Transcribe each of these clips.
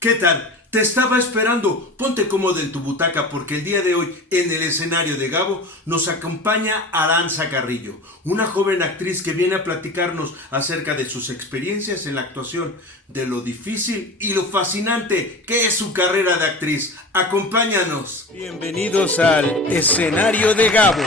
¿Qué tal? Te estaba esperando. Ponte cómodo en tu butaca porque el día de hoy en el escenario de Gabo nos acompaña Aranza Carrillo, una joven actriz que viene a platicarnos acerca de sus experiencias en la actuación, de lo difícil y lo fascinante que es su carrera de actriz. Acompáñanos. Bienvenidos al escenario de Gabo.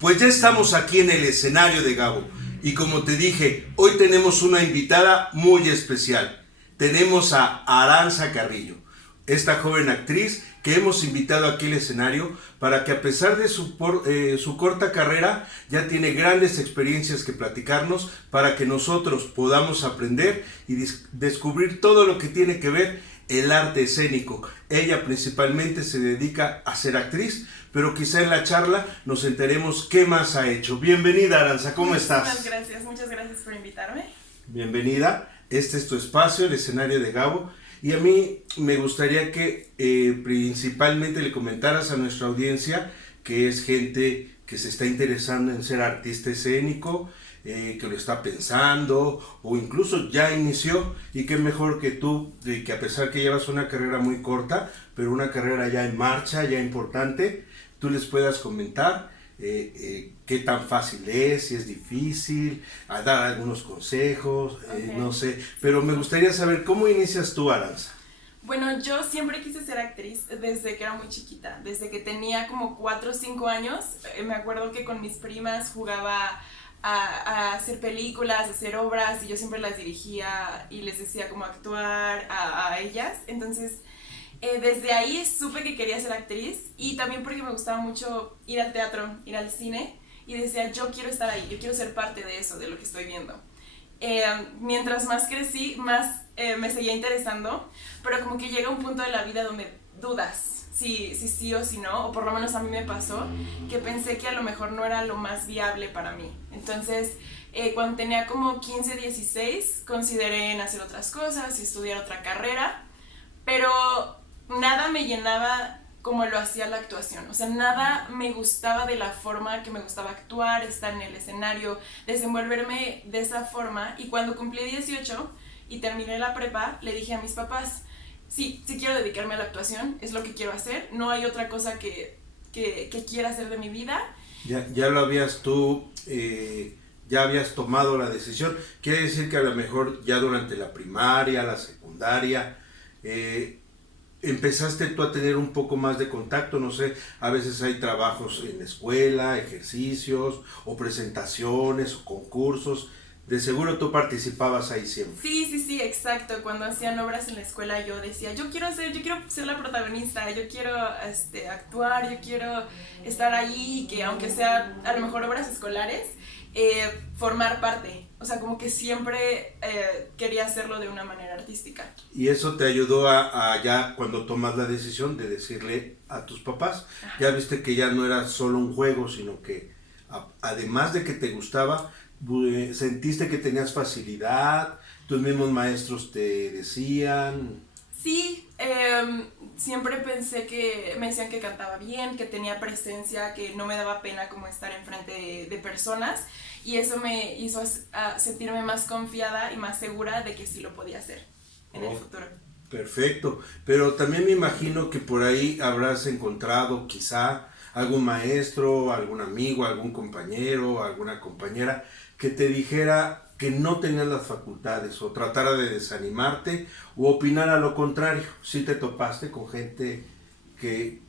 Pues ya estamos aquí en el escenario de Gabo y como te dije, hoy tenemos una invitada muy especial. Tenemos a Aranza Carrillo, esta joven actriz que hemos invitado aquí al escenario para que a pesar de su corta carrera ya tiene grandes experiencias que platicarnos para que nosotros podamos aprender y descubrir todo lo que tiene que ver el arte escénico. Ella principalmente se dedica a ser actriz, pero quizá en la charla nos enteremos qué más ha hecho. Bienvenida, Aranza, ¿cómo estás? Muchas gracias por invitarme. Bienvenida. Este es tu espacio, el escenario de Gabo, y a mí me gustaría que principalmente le comentaras a nuestra audiencia que es gente que se está interesando en ser artista escénico, que lo está pensando o incluso ya inició, y qué mejor que tú, que a pesar que llevas una carrera muy corta, pero una carrera ya en marcha, ya importante, tú les puedas comentar qué tan fácil es, si es difícil, a dar algunos consejos, Okay. no sé, pero me gustaría saber cómo inicias tú, Aranza. Bueno, yo siempre quise ser actriz desde que era muy chiquita, desde que tenía como 4 o 5 años. Me acuerdo que con mis primas jugaba a hacer películas, a hacer obras, y yo siempre las dirigía y les decía cómo actuar a ellas. Entonces, desde ahí supe que quería ser actriz, y también porque me gustaba mucho ir al teatro, ir al cine, y decía, yo quiero estar ahí, yo quiero ser parte de eso, de lo que estoy viendo. Mientras más crecí, más me seguía interesando, pero como que llega un punto de la vida donde dudas si sí o si no, o por lo menos a mí me pasó, que pensé que a lo mejor no era lo más viable para mí. Entonces, cuando tenía como 15, 16, consideré en hacer otras cosas y estudiar otra carrera, pero nada me llenaba como lo hacía la actuación. O sea, nada me gustaba de la forma que me gustaba actuar, estar en el escenario, desenvolverme de esa forma. Y cuando cumplí 18 y terminé la prepa, le dije a mis papás, sí quiero dedicarme a la actuación, es lo que quiero hacer, no hay otra cosa que quiera hacer de mi vida. Ya lo habías tú, ya habías tomado la decisión. Quiere decir que a lo mejor ya durante la primaria, la secundaria, empezaste tú a tener un poco más de contacto, no sé, a veces hay trabajos en la escuela, ejercicios o presentaciones o concursos, de seguro tú participabas ahí siempre. Sí, exacto. Cuando hacían obras en la escuela yo decía, yo quiero ser la protagonista, yo quiero actuar, yo quiero estar ahí, que aunque sea a lo mejor obras escolares, formar parte. O sea, como que siempre quería hacerlo de una manera artística. Y eso te ayudó a ya cuando tomas la decisión de decirle a tus papás. Ajá. Ya viste que ya no era solo un juego, sino que además de que te gustaba, sentiste que tenías facilidad, tus mismos maestros te decían. Sí, siempre pensé que me decían que cantaba bien, que tenía presencia, que no me daba pena como estar enfrente de personas, y eso me hizo sentirme más confiada y más segura de que sí lo podía hacer en el futuro. Perfecto, pero también me imagino que por ahí habrás encontrado quizá algún maestro, algún amigo, algún compañero, alguna compañera que te dijera que no tenías las facultades o tratara de desanimarte o opinara lo contrario. ¿Sí te topaste con gente que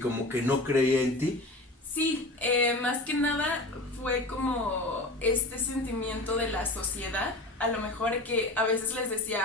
como que no creía en ti? Sí, más que nada fue como este sentimiento de la sociedad, a lo mejor que a veces les decía,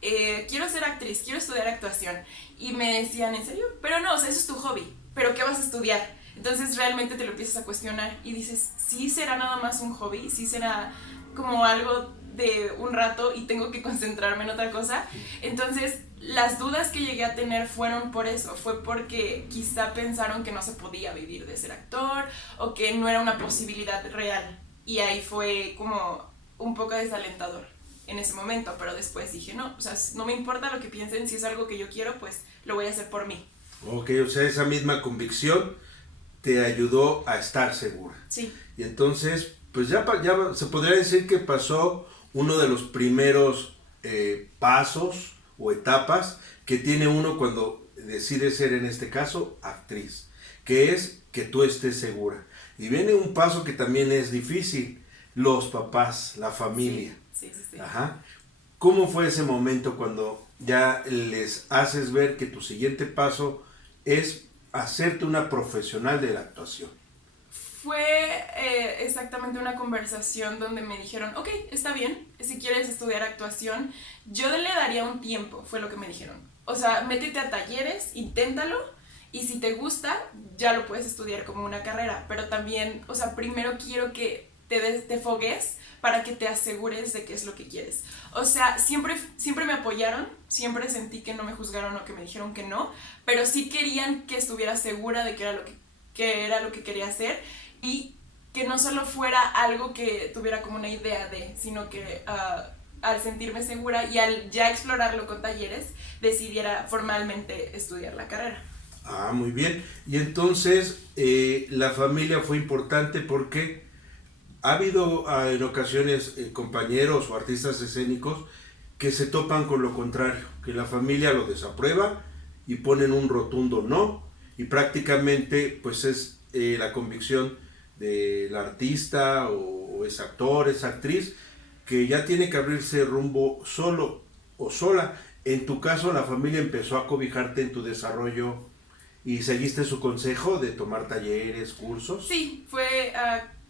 quiero ser actriz, quiero estudiar actuación, y me decían, ¿en serio? Pero no, o sea, eso es tu hobby, ¿pero qué vas a estudiar? Entonces realmente te lo empiezas a cuestionar y dices, ¿sí será nada más un hobby? ¿Sí será como algo de un rato y tengo que concentrarme en otra cosa? Entonces las dudas que llegué a tener fueron por eso, fue porque quizá pensaron que no se podía vivir de ser actor o que no era una posibilidad real, y ahí fue como un poco desalentador en ese momento, pero después dije, no, o sea, no me importa lo que piensen, si es algo que yo quiero, pues lo voy a hacer por mí. Ok, o sea, esa misma convicción te ayudó a estar segura. Sí. Y entonces, pues ya se podría decir que pasó uno de los primeros pasos o etapas que tiene uno cuando decide ser, en este caso, actriz, que es que tú estés segura. Y viene un paso que también es difícil, los papás, la familia. Sí, sí, sí, sí. Ajá. ¿Cómo fue ese momento cuando ya les haces ver que tu siguiente paso es hacerte una profesional de la actuación? Fue exactamente una conversación donde me dijeron, ok, está bien, si quieres estudiar actuación, yo le daría un tiempo, fue lo que me dijeron. O sea, métete a talleres, inténtalo, y si te gusta, ya lo puedes estudiar como una carrera. Pero también, o sea, primero quiero que te fogues para que te asegures de qué es lo que quieres. O sea, siempre me apoyaron, siempre sentí que no me juzgaron o que me dijeron que no, pero sí querían que estuviera segura de que era lo que quería hacer, y que no solo fuera algo que tuviera como una idea de, sino que al sentirme segura y al ya explorarlo con talleres, decidiera formalmente estudiar la carrera. Ah, muy bien. Y entonces la familia fue importante porque ha habido en ocasiones compañeros o artistas escénicos que se topan con lo contrario, que la familia lo desaprueba y ponen un rotundo no, y prácticamente pues es la convicción del artista o es actor, es actriz, que ya tiene que abrirse rumbo solo o sola. En tu caso, la familia empezó a cobijarte en tu desarrollo y seguiste su consejo de tomar talleres, cursos. Sí, fue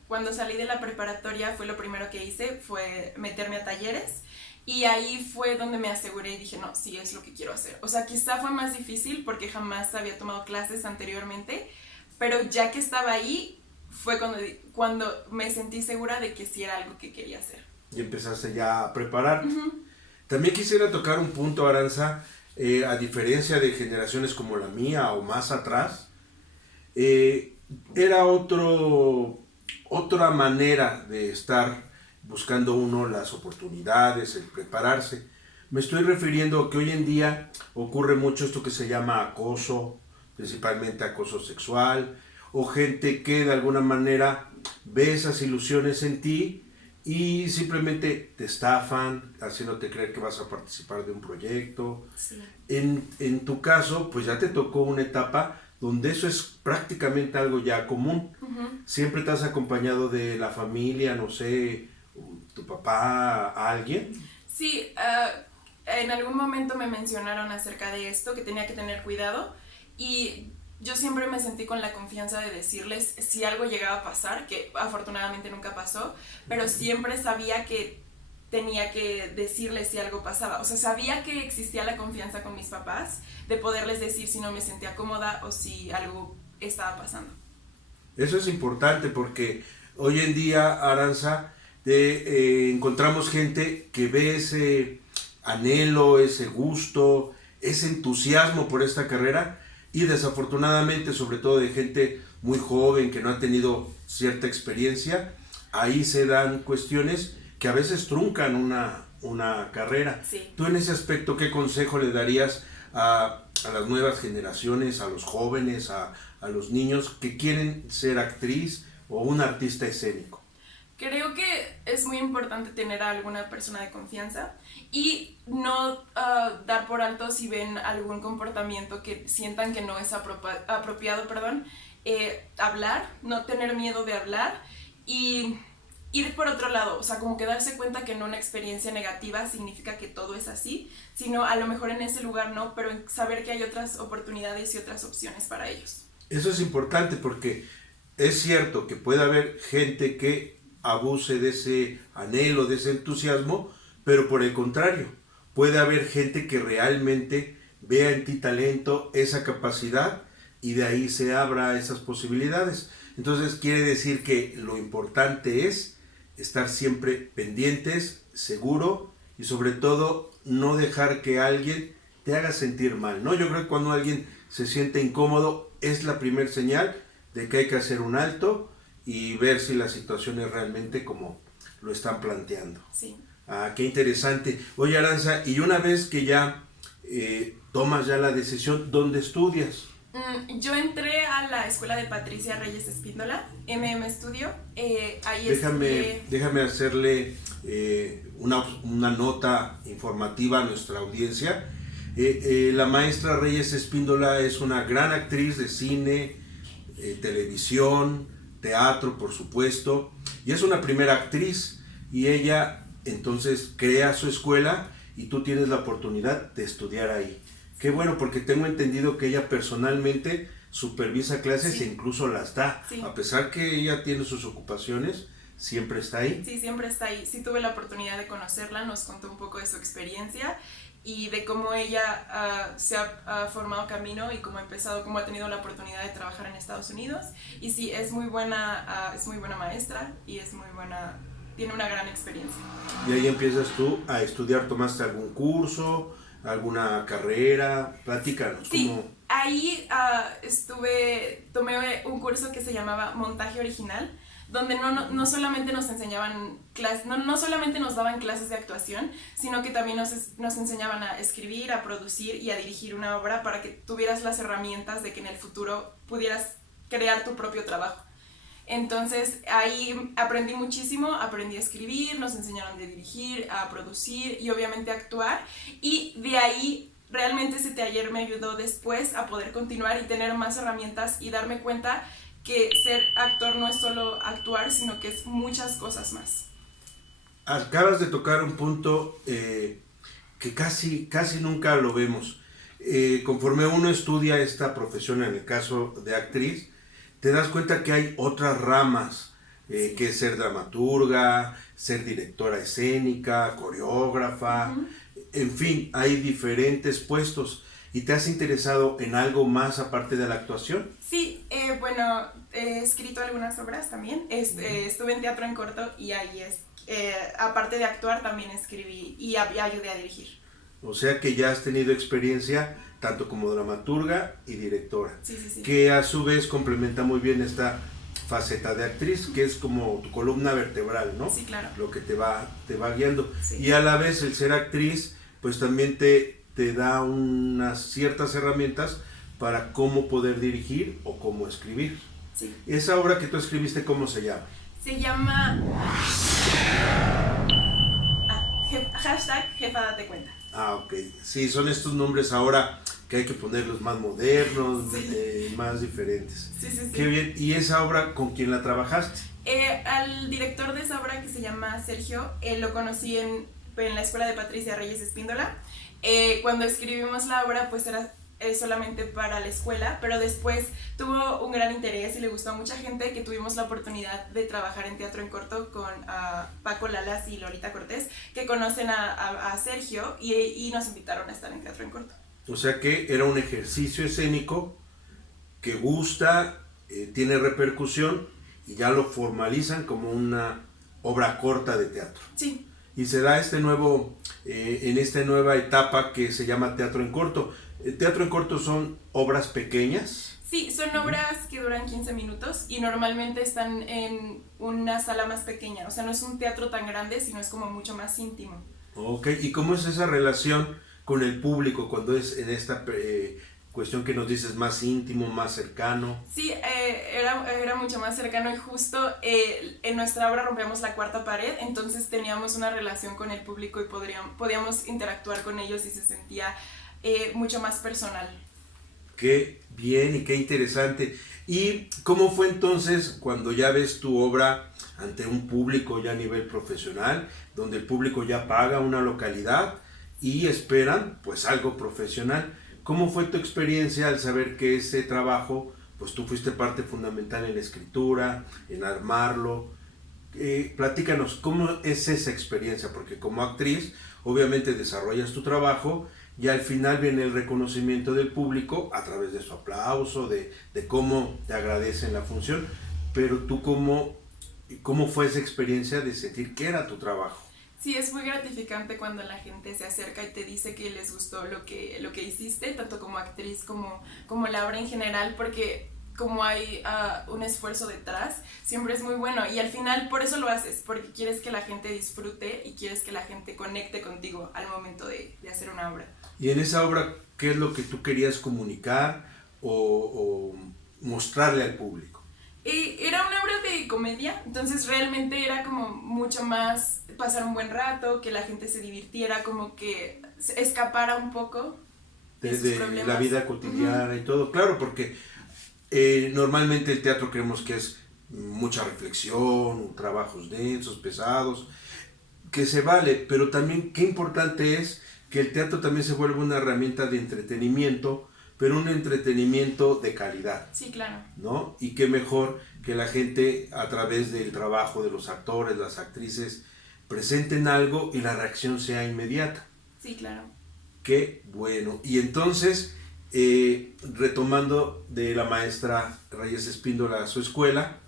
cuando salí de la preparatoria, fue lo primero que hice, fue meterme a talleres. Y ahí fue donde me aseguré y dije, no, sí es lo que quiero hacer. O sea, quizá fue más difícil porque jamás había tomado clases anteriormente, pero ya que estaba ahí, fue cuando me sentí segura de que sí era algo que quería hacer. Y empezaste ya a preparar. También quisiera tocar un punto, Aranza, a diferencia de generaciones como la mía o más atrás, era otra manera de estar buscando uno las oportunidades, el prepararse. Me estoy refiriendo a que hoy en día ocurre mucho esto que se llama acoso, principalmente acoso sexual, o gente que de alguna manera ve esas ilusiones en ti y simplemente te estafan, haciéndote creer que vas a participar de un proyecto. Sí. En tu caso, pues ya te tocó una etapa donde eso es prácticamente algo ya común. Siempre te has acompañado de la familia, no sé, tu papá, alguien. Sí, en algún momento me mencionaron acerca de esto, que tenía que tener cuidado, y yo siempre me sentí con la confianza de decirles si algo llegaba a pasar, que afortunadamente nunca pasó, pero siempre sabía que tenía que decirles si algo pasaba. O sea, sabía que existía la confianza con mis papás de poderles decir si no me sentía cómoda o si algo estaba pasando. Eso es importante porque hoy en día, Aranza, encontramos gente que ve ese anhelo, ese gusto, ese entusiasmo por esta carrera y desafortunadamente, sobre todo de gente muy joven que no ha tenido cierta experiencia, ahí se dan cuestiones que a veces truncan una carrera. Sí. Tú en ese aspecto, ¿qué consejo le darías a las nuevas generaciones, a los jóvenes, a los niños que quieren ser actriz o un artista escénico? Creo que es muy importante tener a alguna persona de confianza y no dar por alto si ven algún comportamiento que sientan que no es apropiado, hablar, no tener miedo de hablar y ir por otro lado, o sea, como que darse cuenta que no una experiencia negativa significa que todo es así, sino a lo mejor en ese lugar no, pero saber que hay otras oportunidades y otras opciones para ellos. Eso es importante porque es cierto que puede haber gente que abuse de ese anhelo, de ese entusiasmo, pero por el contrario, puede haber gente que realmente vea en ti talento, esa capacidad y de ahí se abra esas posibilidades. Entonces quiere decir que lo importante es estar siempre pendientes, seguro y sobre todo no dejar que alguien te haga sentir mal, ¿no? Yo creo que cuando alguien se siente incómodo es la primera señal de que hay que hacer un alto y ver si la situación es realmente como lo están planteando. Sí. Ah, qué interesante. Oye, Aranza, y una vez que ya tomas ya la decisión, ¿dónde estudias? Yo entré a la escuela de Patricia Reyes Espíndola, Studio. Ahí Déjame hacerle una nota informativa a nuestra audiencia. La maestra Reyes Espíndola es una gran actriz de cine, televisión, teatro, por supuesto, y es una primera actriz, y ella entonces crea su escuela y tú tienes la oportunidad de estudiar ahí. Qué bueno, porque tengo entendido que ella personalmente supervisa clases e incluso las da. Sí. A pesar que ella tiene sus ocupaciones, siempre está ahí. Sí, siempre está ahí. Sí, tuve la oportunidad de conocerla, nos contó un poco de su experiencia y de cómo ella se ha formado camino y cómo ha tenido la oportunidad de trabajar en Estados Unidos. Y sí, es muy buena maestra y tiene una gran experiencia. Y ahí empiezas tú a estudiar. ¿Tomaste algún curso, alguna carrera? Platícanos. Sí, ahí tomé un curso que se llamaba Montaje Original, donde no solamente nos enseñaban no solamente nos daban clases de actuación, sino que también nos enseñaban a escribir, a producir y a dirigir una obra para que tuvieras las herramientas de que en el futuro pudieras crear tu propio trabajo. Entonces ahí aprendí muchísimo, aprendí a escribir, nos enseñaron a dirigir, a producir y obviamente a actuar, y de ahí realmente ese taller me ayudó después a poder continuar y tener más herramientas y darme cuenta que ser actor no es solo actuar, sino que es muchas cosas más. Acabas de tocar un punto que casi nunca lo vemos. Conforme uno estudia esta profesión, en el caso de actriz, te das cuenta que hay otras ramas, que es ser dramaturga, ser directora escénica, coreógrafa, en fin, hay diferentes puestos. ¿Y te has interesado en algo más aparte de la actuación? Sí, bueno, he escrito algunas obras también. Estuve en Teatro en Corto y ahí aparte de actuar también escribí y ayudé a dirigir. O sea que ya has tenido experiencia tanto como dramaturga y directora. Sí. Que a su vez complementa muy bien esta faceta de actriz, que es como tu columna vertebral, ¿no? Sí, claro. Lo que te va guiando. Sí. Y a la vez el ser actriz, pues también te da unas ciertas herramientas para cómo poder dirigir o cómo escribir. Sí. Esa obra que tú escribiste, ¿cómo se llama? Se llama Jefa Date Cuenta. Ok. Sí, son estos nombres ahora que hay que ponerlos más modernos, más diferentes. Sí. Qué bien. ¿Y esa obra con quién la trabajaste? Al director de esa obra, que se llama Sergio, lo conocí en la escuela de Patricia Reyes Espíndola. Cuando escribimos la obra, pues era solamente para la escuela, pero después tuvo un gran interés y le gustó a mucha gente, que tuvimos la oportunidad de trabajar en Teatro en Corto con Paco Lalas y Lolita Cortés, que conocen a Sergio y nos invitaron a estar en Teatro en Corto. O sea que era un ejercicio escénico que gusta, tiene repercusión y ya lo formalizan como una obra corta de teatro. Sí. Y se da en esta nueva etapa que se llama Teatro en Corto. ¿Teatro en Corto son obras pequeñas? Sí, son obras que duran 15 minutos y normalmente están en una sala más pequeña. O sea, no es un teatro tan grande, sino es como mucho más íntimo. Ok, ¿y cómo es esa relación con el público cuando es en esta cuestión que nos dices más íntimo, más cercano? Sí, era mucho más cercano y justo en nuestra obra rompíamos la cuarta pared, entonces teníamos una relación con el público y podíamos interactuar con ellos y se sentía mucho más personal. Qué bien y qué interesante. ¿Y cómo fue entonces cuando ya ves tu obra ante un público ya a nivel profesional, donde el público ya paga una localidad y esperan pues algo profesional? ¿Cómo fue tu experiencia al saber que ese trabajo, pues tú fuiste parte fundamental en la escritura, en armarlo? Platícanos, ¿cómo es esa experiencia? Porque como actriz, obviamente desarrollas tu trabajo y al final viene el reconocimiento del público a través de su aplauso, de cómo te agradecen la función, pero tú ¿cómo fue esa experiencia de sentir que era tu trabajo? Sí, es muy gratificante cuando la gente se acerca y te dice que les gustó lo que hiciste, tanto como actriz como la obra en general, porque como hay un esfuerzo detrás, siempre es muy bueno y al final por eso lo haces, porque quieres que la gente disfrute y quieres que la gente conecte contigo al momento de hacer una obra. Y en esa obra, ¿qué es lo que tú querías comunicar o mostrarle al público? Era una obra de comedia, entonces realmente era como mucho más pasar un buen rato, que la gente se divirtiera, como que escapara un poco de sus problemas. La vida cotidiana y todo, claro, porque normalmente el teatro creemos que es mucha reflexión, trabajos densos, pesados, que se vale, pero también qué importante es que el teatro también se vuelva una herramienta de entretenimiento, pero un entretenimiento de calidad. Sí, claro. ¿No? Y qué mejor que la gente a través del trabajo de los actores, las actrices, presenten algo y la reacción sea inmediata. Sí, claro. Qué bueno. Y entonces, retomando de la maestra Reyes Espíndola a su escuela,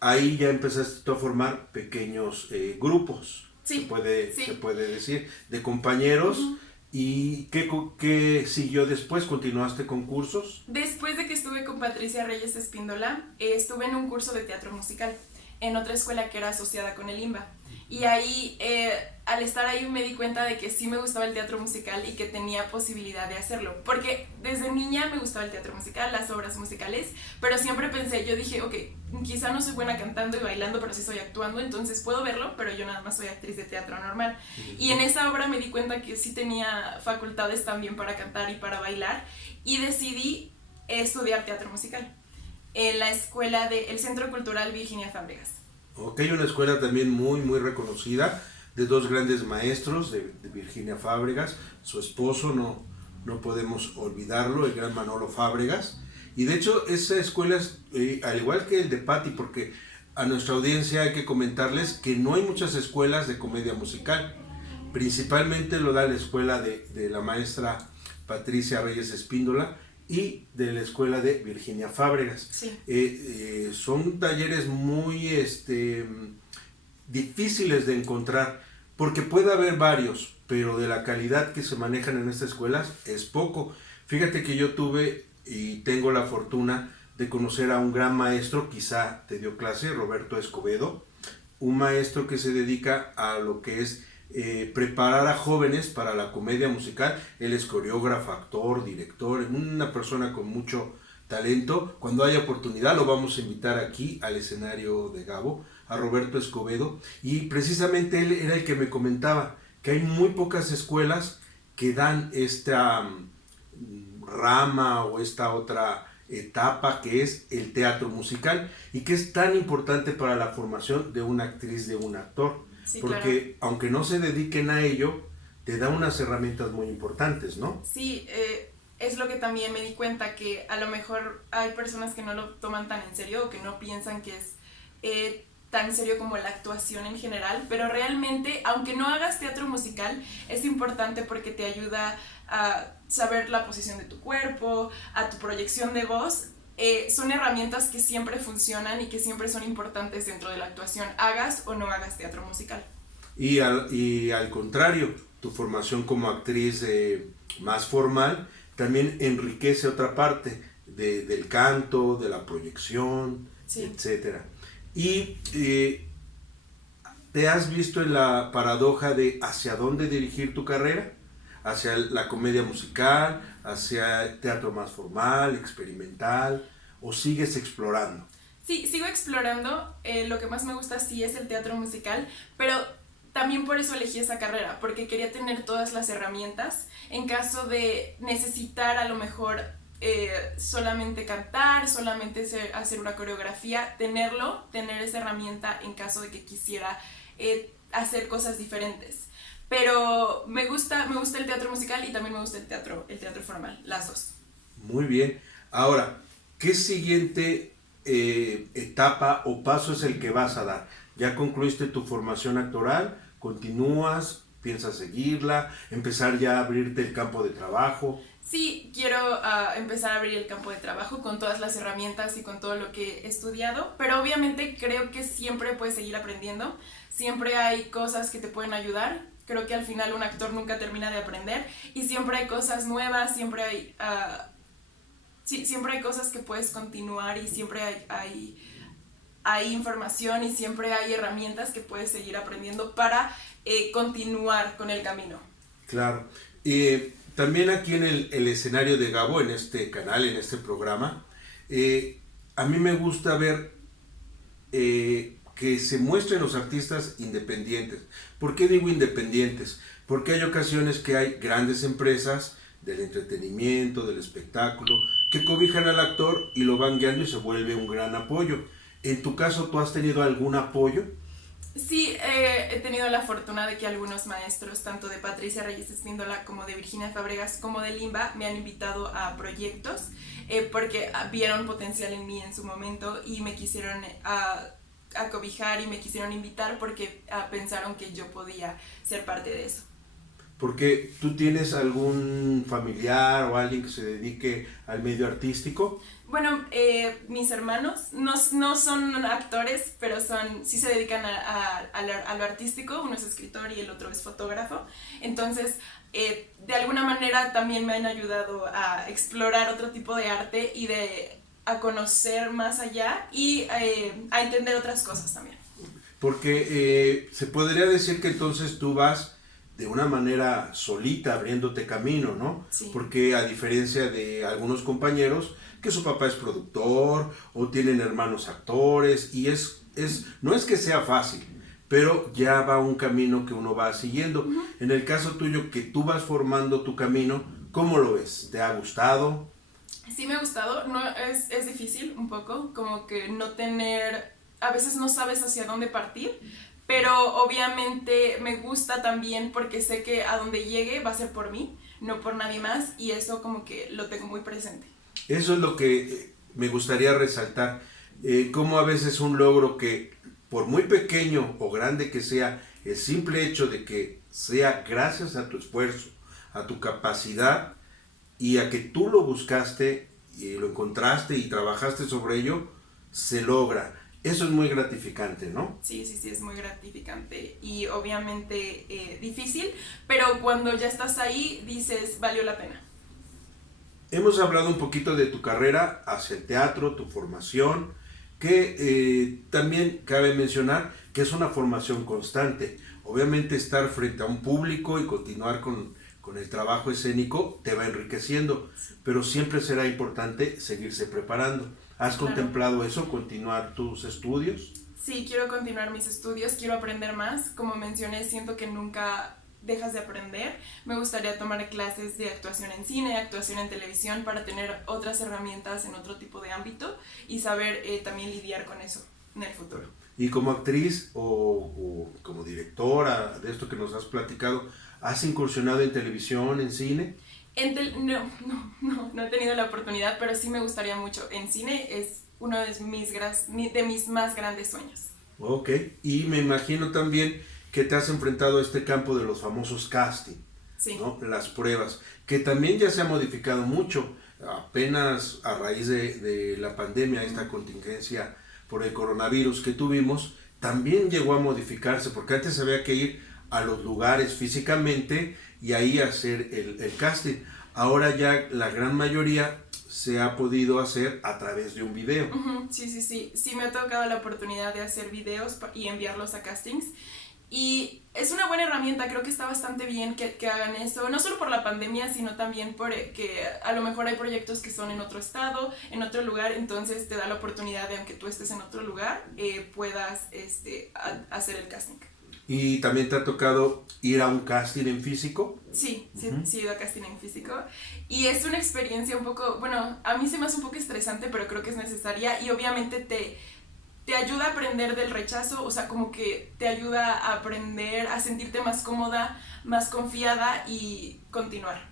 ahí ya empezaste tú a formar pequeños grupos, sí, se puede decir, de compañeros. Uh-huh. ¿Y qué siguió después? ¿Continuaste con cursos? Después de que estuve con Patricia Reyes Espíndola, estuve en un curso de teatro musical en otra escuela que era asociada con el IMBA. Y ahí, al estar ahí me di cuenta de que sí me gustaba el teatro musical y que tenía posibilidad de hacerlo. Porque desde niña me gustaba el teatro musical, las obras musicales, pero siempre pensé, yo dije, ok, quizá no soy buena cantando y bailando, pero sí soy actuando, entonces puedo verlo, pero yo nada más soy actriz de teatro normal. Y en esa obra me di cuenta que sí tenía facultades también para cantar y para bailar, y decidí estudiar teatro musical en la escuela del Centro Cultural Virginia Fábregas. Ok, una escuela también muy reconocida, de dos grandes maestros, de Virginia Fábregas, su esposo, no podemos olvidarlo, el gran Manolo Fábregas. Y de hecho esa escuela es, al igual que el de Patti, porque a nuestra audiencia hay que comentarles que no hay muchas escuelas de comedia musical. Principalmente lo da la escuela de la maestra Patricia Reyes Espíndola y de la escuela de Virginia Fábregas. Sí. Son talleres muy difíciles de encontrar, porque puede haber varios, pero de la calidad que se manejan en estas escuelas es poco. Fíjate que yo tuve y tengo la fortuna de conocer a un gran maestro, quizá te dio clase, Roberto Escobedo, un maestro que se dedica a lo que es preparar a jóvenes para la comedia musical. Él es coreógrafo, actor, director, una persona con mucho talento. Cuando haya oportunidad lo vamos a invitar aquí al escenario de Gabo, a Roberto Escobedo, y precisamente él era el que me comentaba que hay muy pocas escuelas que dan esta rama o esta otra etapa que es el teatro musical, y que es tan importante para la formación de una actriz, de un actor. Sí, porque claro, aunque no se dediquen a ello, te da unas herramientas muy importantes, ¿no? Sí, es lo que también me di cuenta, que a lo mejor hay personas que no lo toman tan en serio o que no piensan que es tan en serio como la actuación en general, pero realmente, aunque no hagas teatro musical, es importante porque te ayuda a saber la posición de tu cuerpo, a tu proyección de voz. Son herramientas que siempre funcionan y que siempre son importantes dentro de la actuación, hagas o no hagas teatro musical. Y al contrario, tu formación como actriz más formal también enriquece otra parte del canto, de la proyección, sí, etcétera. Y ¿te has visto en la paradoja de hacia dónde dirigir tu carrera? ¿Hacia la comedia musical, hacia el teatro más formal, experimental, o sigues explorando? Sí, sigo explorando. Lo que más me gusta sí es el teatro musical, pero también por eso elegí esa carrera, porque quería tener todas las herramientas en caso de necesitar a lo mejor solamente cantar, solamente hacer una coreografía, tener esa herramienta en caso de que quisiera hacer cosas diferentes. Pero me gusta el teatro musical y también me gusta el teatro formal, las dos. Muy bien. Ahora, ¿qué siguiente etapa o paso es el que vas a dar? ¿Ya concluiste tu formación actoral? ¿Continúas? ¿Piensas seguirla? ¿Empezar ya a abrirte el campo de trabajo? Sí, quiero empezar a abrir el campo de trabajo con todas las herramientas y con todo lo que he estudiado, pero obviamente creo que siempre puedes seguir aprendiendo, siempre hay cosas que te pueden ayudar. Creo que al final un actor nunca termina de aprender y siempre hay cosas nuevas, siempre hay cosas que puedes continuar y siempre hay información y siempre hay herramientas que puedes seguir aprendiendo para continuar con el camino. Claro. También aquí en el escenario de Gabo, en este canal, en este programa, a mí me gusta ver que se muestren los artistas independientes. ¿Por qué digo independientes? Porque hay ocasiones que hay grandes empresas del entretenimiento, del espectáculo, que cobijan al actor y lo van guiando y se vuelve un gran apoyo. En tu caso, ¿tú has tenido algún apoyo? Sí, he tenido la fortuna de que algunos maestros, tanto de Patricia Reyes Espíndola como de Virginia Fabregas como de Limba, me han invitado a proyectos porque vieron potencial en mí en su momento y me quisieron acobijar y me quisieron invitar porque pensaron que yo podía ser parte de eso. Porque tú tienes algún familiar o alguien que se dedique al medio artístico. Bueno, mis hermanos no son actores, pero sí se dedican a lo artístico. Uno es escritor y el otro es fotógrafo. Entonces, de alguna manera también me han ayudado a explorar otro tipo de arte y a conocer más allá y a entender otras cosas también. Porque se podría decir que entonces tú vas de una manera solita abriéndote camino, ¿no? Sí. Porque a diferencia de algunos compañeros que su papá es productor o tienen hermanos actores y no es que sea fácil, pero ya va un camino que uno va siguiendo. Uh-huh. En el caso tuyo, que tú vas formando tu camino, ¿cómo lo ves? ¿Te ha gustado? Sí me ha gustado, no, es difícil un poco, como que a veces no sabes hacia dónde partir, pero obviamente me gusta también porque sé que a donde llegue va a ser por mí, no por nadie más, y eso como que lo tengo muy presente. Eso es lo que me gustaría resaltar, como a veces un logro que por muy pequeño o grande que sea, el simple hecho de que sea gracias a tu esfuerzo, a tu capacidad y a que tú lo buscaste y lo encontraste y trabajaste sobre ello, se logra. Eso es muy gratificante, ¿no? Sí, es muy gratificante y obviamente difícil, pero cuando ya estás ahí dices, valió la pena. Hemos hablado un poquito de tu carrera hacia el teatro, tu formación, que también cabe mencionar que es una formación constante. Obviamente estar frente a un público y continuar con el trabajo escénico te va enriqueciendo, pero siempre será importante seguirse preparando. ¿Has contemplado eso, continuar tus estudios? Sí, quiero continuar mis estudios, quiero aprender más. Como mencioné, siento que nunca dejas de aprender. Me gustaría tomar clases de actuación en cine, actuación en televisión, para tener otras herramientas en otro tipo de ámbito y saber también lidiar con eso en el futuro. Y como actriz o como directora de esto que nos has platicado, ¿has incursionado en televisión, en cine? No he tenido la oportunidad, pero sí me gustaría mucho. En cine es uno de mis más grandes sueños. Ok, y me imagino también que te has enfrentado a este campo de los famosos casting, sí, ¿no? Las pruebas, que también ya se ha modificado mucho, apenas a raíz de la pandemia, esta contingencia por el coronavirus que tuvimos, también llegó a modificarse, porque antes había que ir a los lugares físicamente y ahí hacer el casting. Ahora ya la gran mayoría se ha podido hacer a través de un video. Uh-huh. Sí, me ha tocado la oportunidad de hacer videos y enviarlos a castings. Y es una buena herramienta, creo que está bastante bien que hagan eso, no solo por la pandemia, sino también porque a lo mejor hay proyectos que son en otro estado, en otro lugar, entonces te da la oportunidad de, aunque tú estés en otro lugar, puedas hacer el casting. ¿Y también te ha tocado ir a un casting en físico? Sí, he ido a casting en físico y es una experiencia un poco, bueno, a mí se me hace un poco estresante, pero creo que es necesaria y obviamente te ayuda a aprender del rechazo, o sea, como que te ayuda a aprender, a sentirte más cómoda, más confiada y continuar.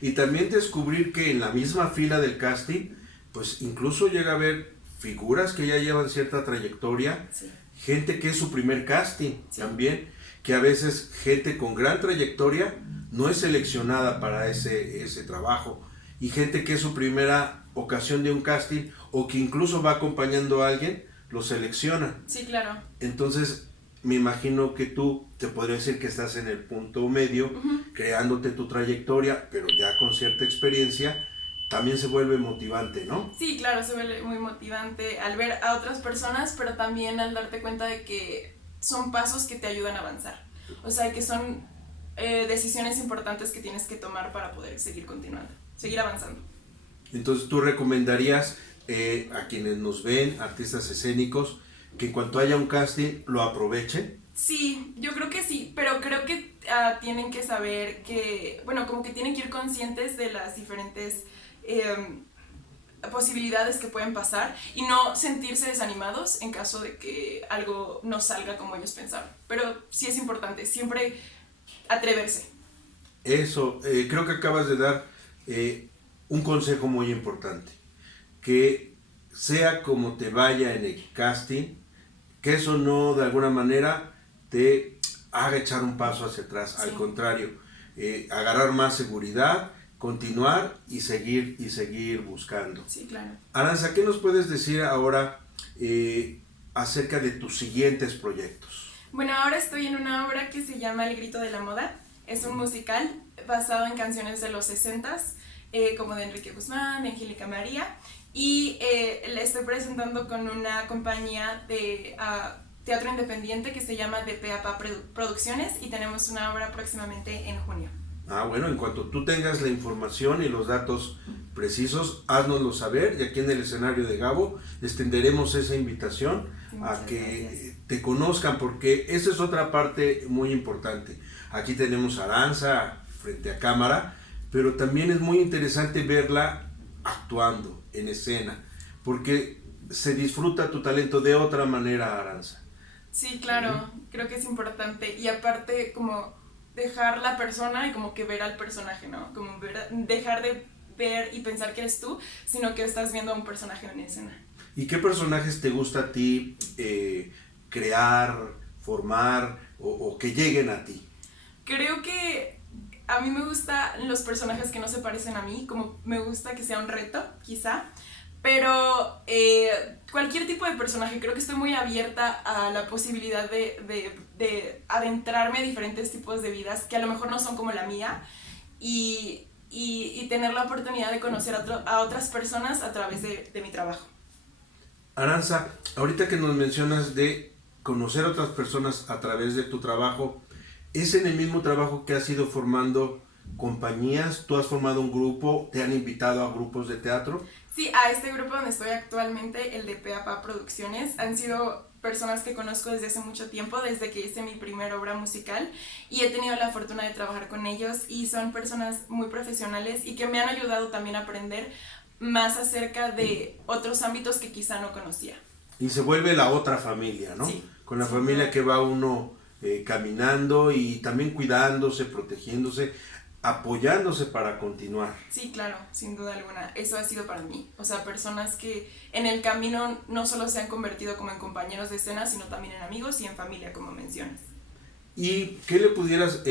Y también descubrir que en la misma fila del casting, pues incluso llega a haber figuras que ya llevan cierta trayectoria, sí, gente que es su primer casting, sí, también, que a veces gente con gran trayectoria no es seleccionada para ese trabajo, y gente que es su primera ocasión de un casting o que incluso va acompañando a alguien, lo selecciona. Sí, claro. Entonces, me imagino que tú te podría decir que estás en el punto medio, uh-huh, creándote tu trayectoria, pero ya con cierta experiencia, también se vuelve motivante, ¿no? Sí, claro, se vuelve muy motivante al ver a otras personas, pero también al darte cuenta de que son pasos que te ayudan a avanzar. O sea, que son decisiones importantes que tienes que tomar para poder seguir continuando, seguir avanzando. Entonces, ¿tú recomendarías a quienes nos ven, artistas escénicos, que en cuanto haya un casting lo aprovechen? Sí, yo creo que sí, pero creo que tienen que saber que, bueno, como que tienen que ir conscientes de las diferentes posibilidades que pueden pasar y no sentirse desanimados en caso de que algo no salga como ellos pensaron. Pero sí es importante, siempre atreverse. Eso, creo que acabas de dar un consejo muy importante, que sea como te vaya en el casting, que eso no de alguna manera te haga echar un paso hacia atrás, Sí. al contrario, agarrar más seguridad, continuar y seguir buscando. Sí, claro. Aranza, ¿qué nos puedes decir ahora acerca de tus siguientes proyectos? Bueno, ahora estoy en una obra que se llama El Grito de la Moda. Es un musical basado en canciones de los 60s, como de Enrique Guzmán, de Angélica María. Y la estoy presentando con una compañía de teatro independiente que se llama DPAPA Producciones y tenemos una obra próximamente en junio. Ah, bueno, en cuanto tú tengas la información y los datos precisos, háznoslo saber y aquí en el escenario de Gabo extenderemos esa invitación a que Gracias. te conozcan porque esa es otra parte muy importante. Aquí tenemos a Aranza frente a cámara, pero también es muy interesante verla actuando en escena porque se disfruta tu talento de otra manera, Aranza. Sí, claro, creo que es importante. Y aparte, como dejar la persona y como que ver al personaje, ¿no? Como dejar de ver y pensar que eres tú, sino que estás viendo a un personaje en escena. ¿Y qué personajes te gusta a ti crear, formar o que lleguen a ti? Creo que a mí me gustan los personajes que no se parecen a mí, como me gusta que sea un reto, quizá. Pero cualquier tipo de personaje, creo que estoy muy abierta a la posibilidad de adentrarme a diferentes tipos de vidas que a lo mejor no son como la mía y tener la oportunidad de conocer a otras personas a través de mi trabajo. Aranza, ahorita que nos mencionas de conocer a otras personas a través de tu trabajo, ¿es en el mismo trabajo que has ido formando compañías? ¿Tú has formado un grupo? ¿Te han invitado a grupos de teatro? Sí, a este grupo donde estoy actualmente, el de PAPA Producciones, han sido personas que conozco desde hace mucho tiempo, desde que hice mi primera obra musical y he tenido la fortuna de trabajar con ellos y son personas muy profesionales y que me han ayudado también a aprender más acerca de otros ámbitos que quizá no conocía. Y se vuelve la otra familia, ¿no? Sí, Con la sí, familia claro. que va uno caminando y también cuidándose, protegiéndose, apoyándose para continuar. Sí, claro, sin duda alguna. Eso ha sido para mí. O sea, personas que en el camino no solo se han convertido como en compañeros de escena, sino también en amigos y en familia, como mencionas. ¿Y qué le pudieras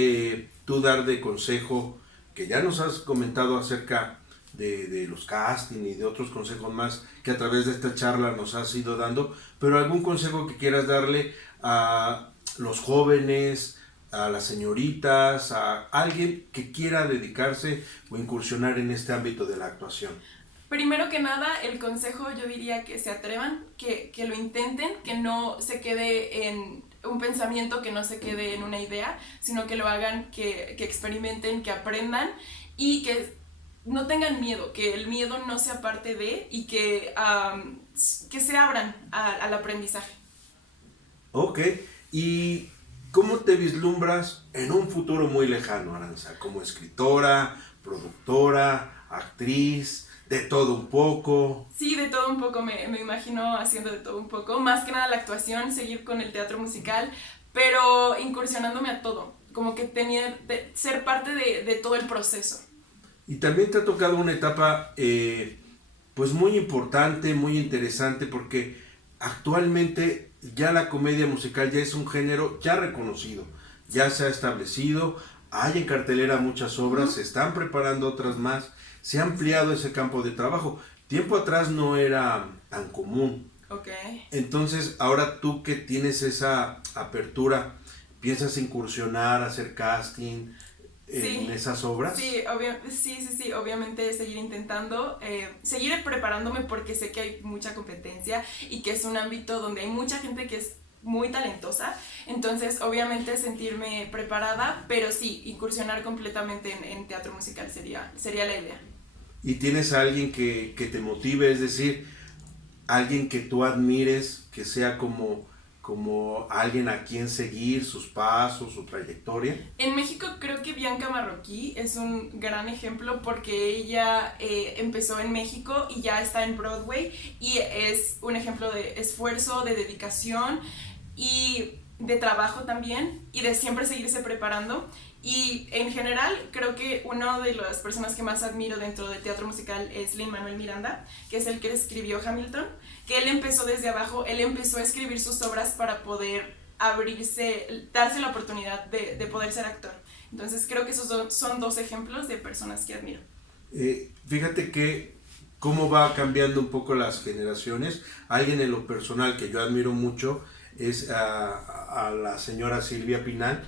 tú dar de consejo, que ya nos has comentado acerca de los casting y de otros consejos más que a través de esta charla nos has ido dando, pero algún consejo que quieras darle a los jóvenes, a las señoritas, a alguien que quiera dedicarse o incursionar en este ámbito de la actuación? Primero que nada, el consejo yo diría que se atrevan, que lo intenten, que no se quede en un pensamiento, que no se quede en una idea, sino que lo hagan, que experimenten, que aprendan y que no tengan miedo, que el miedo no sea parte de y que se abran al aprendizaje. Ok, ¿y cómo te vislumbras en un futuro muy lejano, Aranza? Como escritora, productora, actriz, de todo un poco. Sí, de todo un poco, me imagino haciendo de todo un poco, más que nada la actuación, seguir con el teatro musical, pero incursionándome a todo, como que ser parte de todo el proceso. Y también te ha tocado una etapa pues muy importante, muy interesante, porque actualmente ya la comedia musical ya es un género ya reconocido, ya se ha establecido, hay en cartelera muchas obras, se están preparando otras más, se ha ampliado ese campo de trabajo. Tiempo atrás no era tan común. Ok. Entonces, ahora tú que tienes esa apertura, ¿piensas incursionar, hacer casting en Sí, esas obras? sí, obviamente seguir intentando, seguir preparándome porque sé que hay mucha competencia y que es un ámbito donde hay mucha gente que es muy talentosa, entonces obviamente sentirme preparada, pero sí, incursionar completamente en teatro musical sería la idea. ¿Y tienes a alguien que te motive, es decir, alguien que tú admires, que sea como alguien a quien seguir sus pasos, su trayectoria? En México creo que Bianca Marroquí es un gran ejemplo porque ella empezó en México y ya está en Broadway y es un ejemplo de esfuerzo, de dedicación y de trabajo también y de siempre seguirse preparando. Y en general creo que una de las personas que más admiro dentro del teatro musical es Lin-Manuel Miranda, que es el que escribió Hamilton, que él empezó desde abajo, él empezó a escribir sus obras para poder abrirse, darse la oportunidad de poder ser actor. Entonces creo que esos son dos ejemplos de personas que admiro. Fíjate que cómo va cambiando un poco las generaciones. Alguien en lo personal que yo admiro mucho es a la señora Silvia Pinal,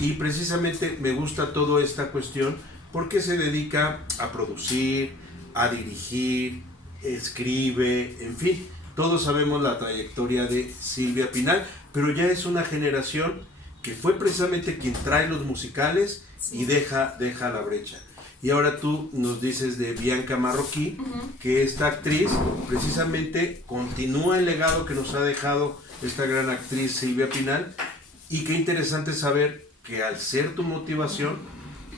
y precisamente me gusta toda esta cuestión porque se dedica a producir, a dirigir, escribe, en fin, todos sabemos la trayectoria de Silvia Pinal, pero ya es una generación que fue precisamente quien trae los musicales y deja la brecha. Y ahora tú nos dices de Bianca Marroquí, que esta actriz precisamente continúa el legado que nos ha dejado esta gran actriz Silvia Pinal, y qué interesante saber que al ser tu motivación,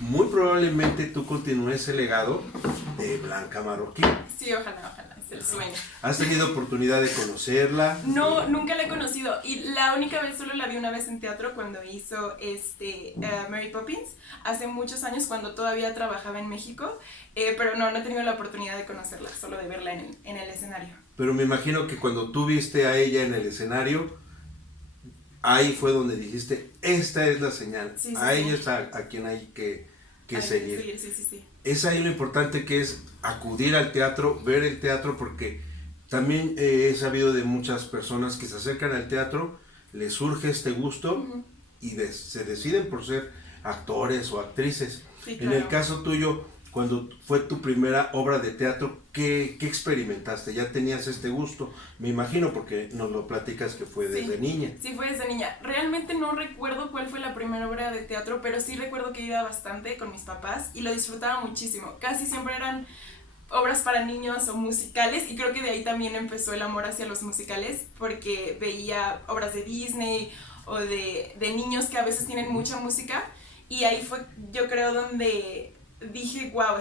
muy probablemente tú continúes ese legado de Blanca Marroquí. Sí, ojalá, es el sueño. ¿Has tenido oportunidad de conocerla? No, nunca la he conocido y la única vez solo la vi una vez en teatro cuando hizo Mary Poppins, hace muchos años cuando todavía trabajaba en México, pero no he tenido la oportunidad de conocerla, solo de verla en el escenario. Pero me imagino que cuando tú viste a ella en el escenario, ahí fue donde dijiste, esta es la señal, sí, a sí. ella es a quien hay que seguir. Sí. Es ahí lo importante que es acudir al teatro, ver el teatro, porque también he sabido de muchas personas que se acercan al teatro, les surge este gusto y se deciden por ser actores o actrices. Sí, claro. En el caso tuyo, cuando fue tu primera obra de teatro, ¿qué experimentaste? ¿Ya tenías este gusto? Me imagino, porque nos lo platicas que fue desde niña. Sí, fue desde niña. Realmente no recuerdo cuál fue la primera obra de teatro, pero sí recuerdo que iba bastante con mis papás y lo disfrutaba muchísimo. Casi siempre eran obras para niños o musicales, y creo que de ahí también empezó el amor hacia los musicales, porque veía obras de Disney o de niños que a veces tienen mucha música, y ahí fue, yo creo, donde dije, wow,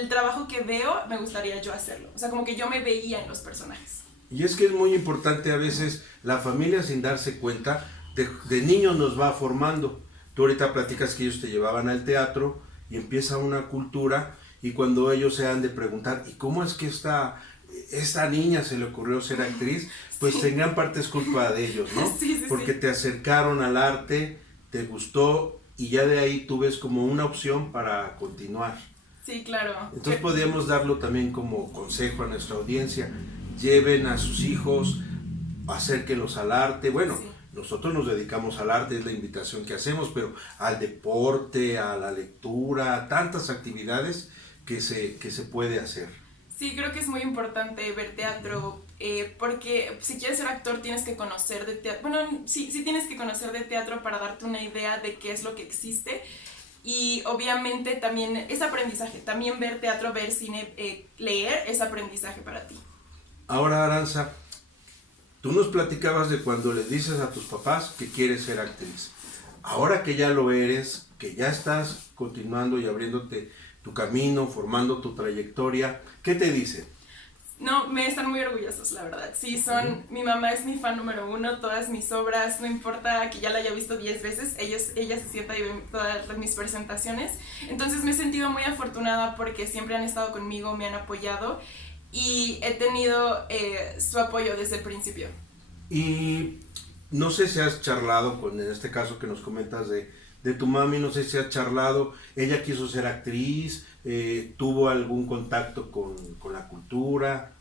el trabajo que veo me gustaría yo hacerlo. O sea, como que yo me veía en los personajes. Y es que es muy importante a veces la familia, sin darse cuenta, de niños nos va formando. Tú ahorita platicas que ellos te llevaban al teatro y empieza una cultura, y cuando ellos se han de preguntar, ¿y cómo es que esta niña se le ocurrió ser actriz? Pues en gran parte es culpa de ellos, ¿no? Sí. Porque te acercaron al arte, te gustó, y ya de ahí tú ves como una opción para continuar. Sí, claro. Entonces podríamos darlo también como consejo a nuestra audiencia. Lleven a sus hijos, acérquenlos al arte. Bueno, sí, nosotros nos dedicamos al arte, es la invitación que hacemos, pero al deporte, a la lectura, a tantas actividades que se puede hacer. Sí, creo que es muy importante ver teatro, porque si quieres ser actor tienes que conocer de teatro. Bueno, sí tienes que conocer de teatro para darte una idea de qué es lo que existe. Y obviamente también es aprendizaje, también ver teatro, ver cine, leer es aprendizaje para ti. Ahora, Aranza, tú nos platicabas de cuando les dices a tus papás que quieres ser actriz. Ahora que ya lo eres, que ya estás continuando y abriéndote tu camino, formando tu trayectoria, ¿qué te dicen? No, me están muy orgullosos, la verdad. Sí, mi mamá es mi fan número 1, todas mis obras, no importa que ya la haya visto 10 veces, ella se sienta y ve todas mis presentaciones. Entonces me he sentido muy afortunada porque siempre han estado conmigo, me han apoyado y he tenido su apoyo desde el principio. Y no sé si has charlado en este caso que nos comentas de tu mami, no sé si has charlado, ella quiso ser actriz, tuvo algún contacto con la cultura.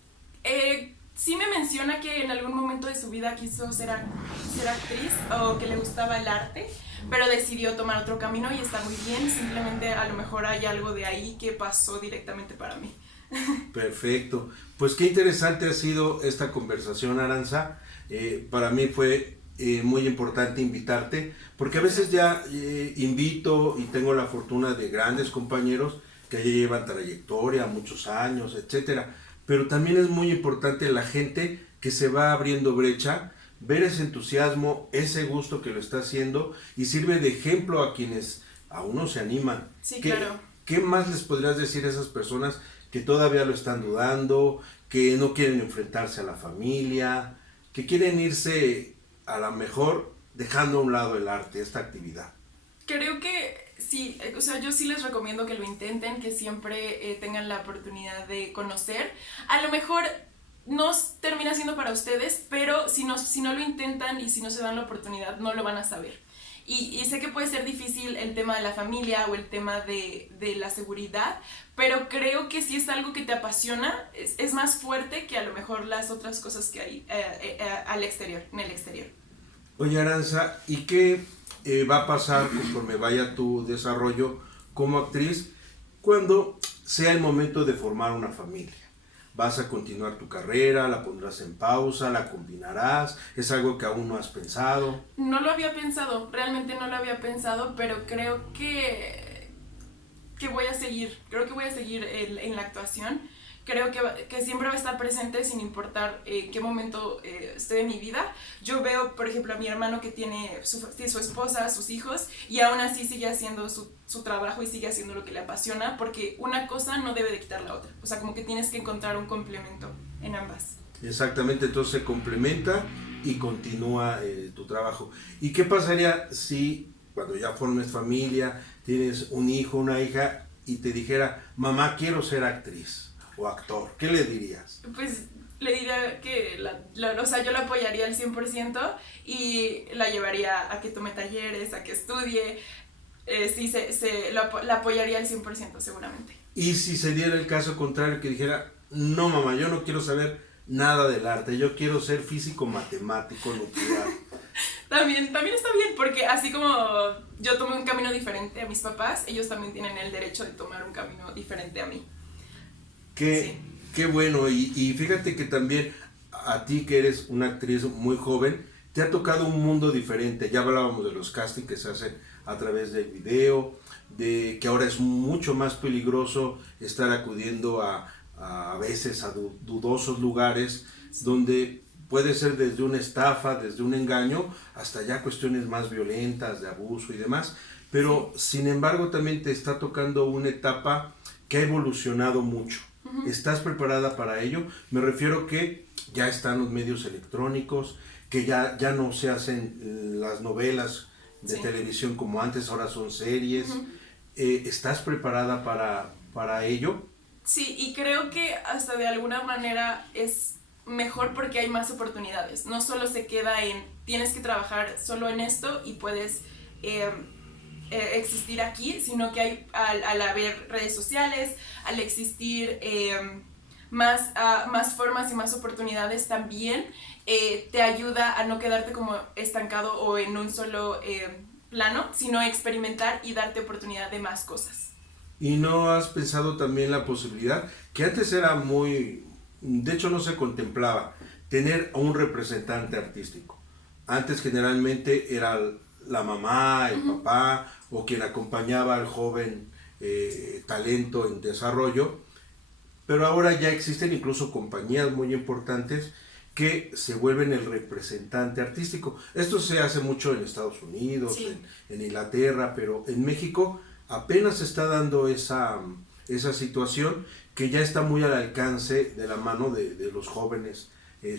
Sí me menciona que en algún momento de su vida quiso ser actriz o que le gustaba el arte, pero decidió tomar otro camino y está muy bien, simplemente a lo mejor hay algo de ahí que pasó directamente para mí. Perfecto, pues qué interesante ha sido esta conversación, Aranza. Para mí fue muy importante invitarte, porque a veces ya invito y tengo la fortuna de grandes compañeros que ya llevan trayectoria, muchos años, etcétera. Pero también es muy importante la gente que se va abriendo brecha, ver ese entusiasmo, ese gusto que lo está haciendo y sirve de ejemplo a quienes aún no se animan. Sí, claro. ¿Qué más les podrías decir a esas personas que todavía lo están dudando, que no quieren enfrentarse a la familia, que quieren irse a lo mejor dejando a un lado el arte, esta actividad? Creo que sí, o sea, yo sí les recomiendo que lo intenten, que siempre tengan la oportunidad de conocer. A lo mejor no termina siendo para ustedes, pero si no lo intentan y si no se dan la oportunidad, no lo van a saber. Y sé que puede ser difícil el tema de la familia o el tema de la seguridad, pero creo que si es algo que te apasiona, es más fuerte que a lo mejor las otras cosas que hay al exterior, en el exterior. Oye, Aranza, ¿y qué va a pasar conforme vaya tu desarrollo como actriz cuando sea el momento de formar una familia? ¿Vas a continuar tu carrera? ¿La pondrás en pausa? ¿La combinarás? ¿Es algo que aún no has pensado? No lo había pensado, realmente no lo había pensado, pero creo que voy a seguir, en la actuación. Creo que siempre va a estar presente sin importar qué momento esté en mi vida. Yo veo, por ejemplo, a mi hermano que tiene su esposa, sus hijos, y aún así sigue haciendo su trabajo y sigue haciendo lo que le apasiona, porque una cosa no debe de quitar la otra. O sea, como que tienes que encontrar un complemento en ambas. Exactamente, entonces se complementa y continúa tu trabajo. ¿Y qué pasaría si cuando ya formes familia, tienes un hijo, una hija, y te dijera, mamá, quiero ser actriz o actor? ¿Qué le dirías? Pues le diría que o sea, yo la apoyaría al 100% y la llevaría a que tome talleres, a que estudie. Sí, la apoyaría al 100% seguramente. Y si se diera el caso contrario, que dijera, no mamá, yo no quiero saber nada del arte, yo quiero ser físico, matemático, nuclear. También está bien, porque así como yo tomé un camino diferente a mis papás, ellos también tienen el derecho de tomar un camino diferente a mí. Qué bueno, y fíjate que también a ti que eres una actriz muy joven, te ha tocado un mundo diferente. Ya hablábamos de los castings que se hacen a través del video, de que ahora es mucho más peligroso estar acudiendo a veces a dudosos lugares donde puede ser desde una estafa, desde un engaño, hasta ya cuestiones más violentas, de abuso y demás. Pero sin embargo también te está tocando una etapa que ha evolucionado mucho. ¿Estás preparada para ello? Me refiero que ya están los medios electrónicos, que ya no se hacen las novelas de televisión como antes, ahora son series. ¿Estás preparada para ello? Sí, y creo que hasta de alguna manera es mejor porque hay más oportunidades. No solo se queda en tienes que trabajar solo en esto y puedes existir aquí, sino que hay al haber redes sociales, al existir más formas y más oportunidades también, te ayuda a no quedarte como estancado o en un solo plano, sino experimentar y darte oportunidad de más cosas. ¿Y no has pensado también la posibilidad, que antes era muy, de hecho no se contemplaba, tener a un representante artístico? Antes generalmente era la mamá, el papá o quien acompañaba al joven talento en desarrollo, pero ahora ya existen incluso compañías muy importantes que se vuelven el representante artístico. Esto se hace mucho en Estados Unidos, en Inglaterra, pero en México apenas se está dando esa situación que ya está muy al alcance de la mano de los jóvenes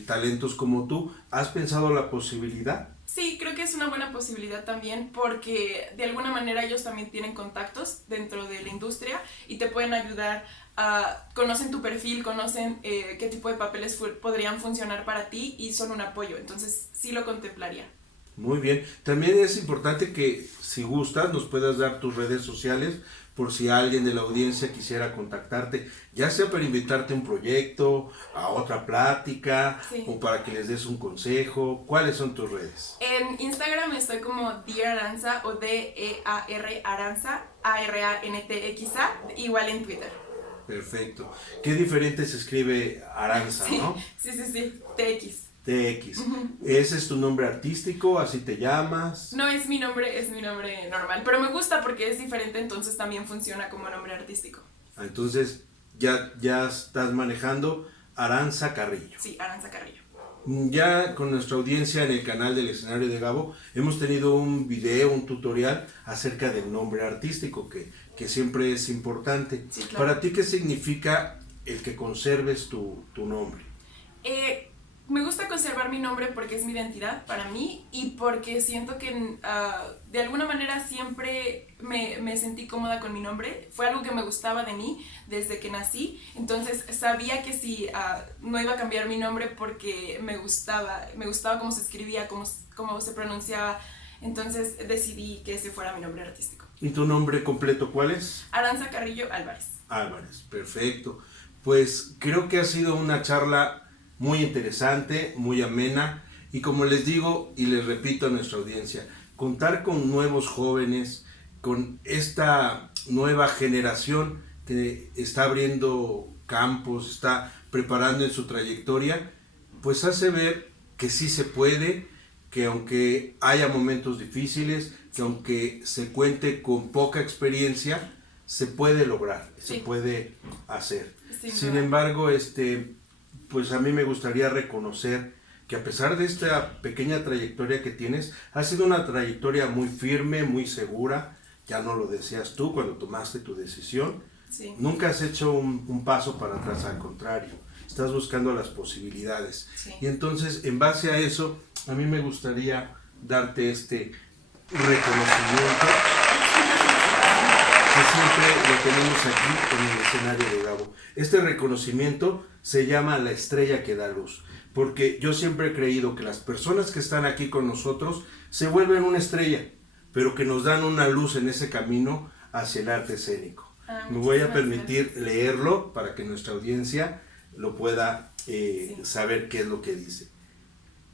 talentos como tú. ¿Has pensado la posibilidad? Sí, creo que es una buena posibilidad también porque de alguna manera ellos también tienen contactos dentro de la industria y te pueden ayudar conocen tu perfil, conocen qué tipo de papeles podrían funcionar para ti y son un apoyo, entonces sí lo contemplaría. Muy bien, también es importante que si gustas nos puedas dar tus redes sociales por si alguien de la audiencia quisiera contactarte, ya sea para invitarte a un proyecto, a otra plática, o para que les des un consejo. ¿Cuáles son tus redes? En Instagram estoy como Dear Aranza o D-E-A-R Aranza, A-R-A-N-T-X-A, igual en Twitter. Perfecto. Qué diferente se escribe Aranza, ¿no? Sí, TX. TX. ¿Ese es tu nombre artístico? ¿Así te llamas? No, es mi nombre normal, pero me gusta porque es diferente, entonces también funciona como nombre artístico. Entonces ya estás manejando Aranza Carrillo. Sí, Aranza Carrillo. Ya con nuestra audiencia en el canal del escenario de Gabo hemos tenido un video, un tutorial acerca del nombre artístico que siempre es importante. Sí, claro. Para ti, ¿qué significa el que conserves tu nombre? Me gusta conservar mi nombre porque es mi identidad para mí y porque siento que de alguna manera siempre me sentí cómoda con mi nombre. Fue algo que me gustaba de mí desde que nací, entonces sabía que si no iba a cambiar mi nombre porque me gustaba cómo se escribía, cómo se pronunciaba, entonces decidí que ese fuera mi nombre artístico. ¿Y tu nombre completo cuál es? Aranza Carrillo Álvarez. Álvarez, perfecto. Pues creo que ha sido una charla muy interesante, muy amena, y como les digo y les repito a nuestra audiencia, contar con nuevos jóvenes, con esta nueva generación que está abriendo campos, está preparando en su trayectoria, pues hace ver que sí se puede, que aunque haya momentos difíciles, que aunque se cuente con poca experiencia, se puede lograr, sí, se puede hacer. Sí, sin embargo, pues a mí me gustaría reconocer que a pesar de esta pequeña trayectoria que tienes, ha sido una trayectoria muy firme, muy segura. Ya no lo decías tú cuando tomaste tu decisión. Sí. Nunca has hecho un paso para atrás, al contrario. Estás buscando las posibilidades. Sí. Y entonces, en base a eso, a mí me gustaría darte este reconocimiento que siempre lo tenemos aquí en el escenario de Gabo. Este reconocimiento se llama la estrella que da luz, porque yo siempre he creído que las personas que están aquí con nosotros se vuelven una estrella, pero que nos dan una luz en ese camino hacia el arte escénico. Me voy a permitir leerlo para que nuestra audiencia lo pueda saber qué es lo que dice.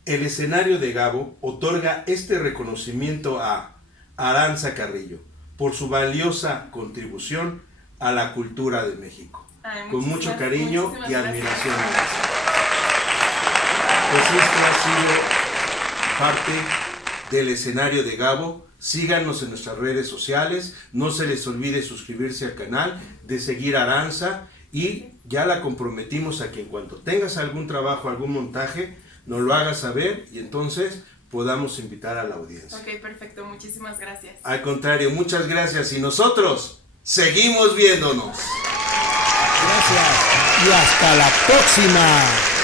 El escenario de Gabo otorga este reconocimiento a Aranza Carrillo por su valiosa contribución a la cultura de México. Con mucho cariño y admiración. Pues esto ha sido parte del escenario de Gabo. Síganos en nuestras redes sociales. No se les olvide suscribirse al canal, de seguir a Aranza, y ya la comprometimos a que en cuanto tengas algún trabajo, algún montaje, nos lo hagas saber y entonces podamos invitar a la audiencia. Ok, perfecto. Muchísimas gracias. Al contrario, muchas gracias y nosotros seguimos viéndonos. Gracias y hasta la próxima.